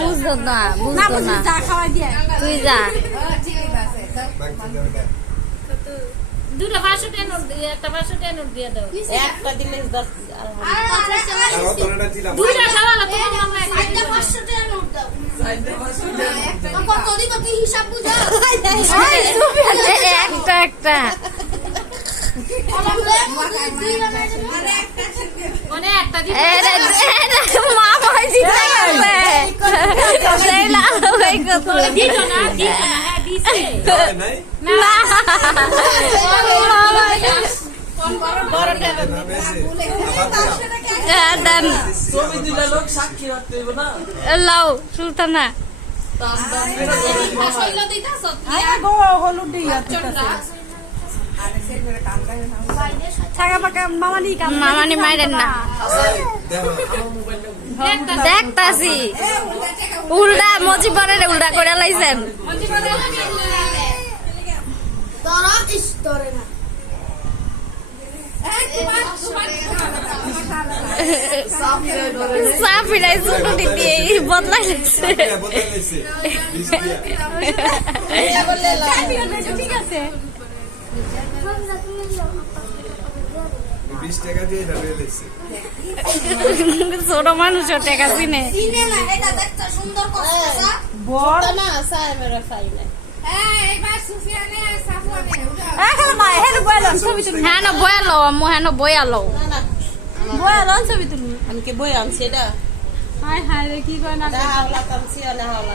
বুঝতো না তুই যা দুটা 500 নোট দিয়ে একটা 500 নোট দিয়ে দাও একটা দিলে 10 দুটা খাওয়ালা তোমার মামা একটা 500 নোট দাও কত দিব কি হিসাব বুঝা একটা একটা মানে একটা দিন মা ভাই জিতে গেছে সেইলা ওই কত দিত না হ্যাঁ দিছে না দেন ছবি দিলে লোক সাক্ষী রাখতে হইব না লাও সুলতানা মামানি মাইরেন না দেখতাছি উল্টা মজিবরের উল্টা করে লাইছেন তোরা ইস তোরে না সাফিরাই ছোট দিদি বদলাই লাগছে ঠিক আছে 20 টাকা দিয়ে ডাবে লইছে ছোট মানুষও টাকা চিনে চিনে না এটা দেখতে সুন্দর করছস বড় না সাই মেরা ফাই না হ্যাঁ না বয়ালো আম্মু হ্যাঁ না বয়ালো না না বয়ালো ছবি তুলি আমি কি বই আনছি এটা হায় হায় রে কি কয় না হাওলা আনছি না হাওলা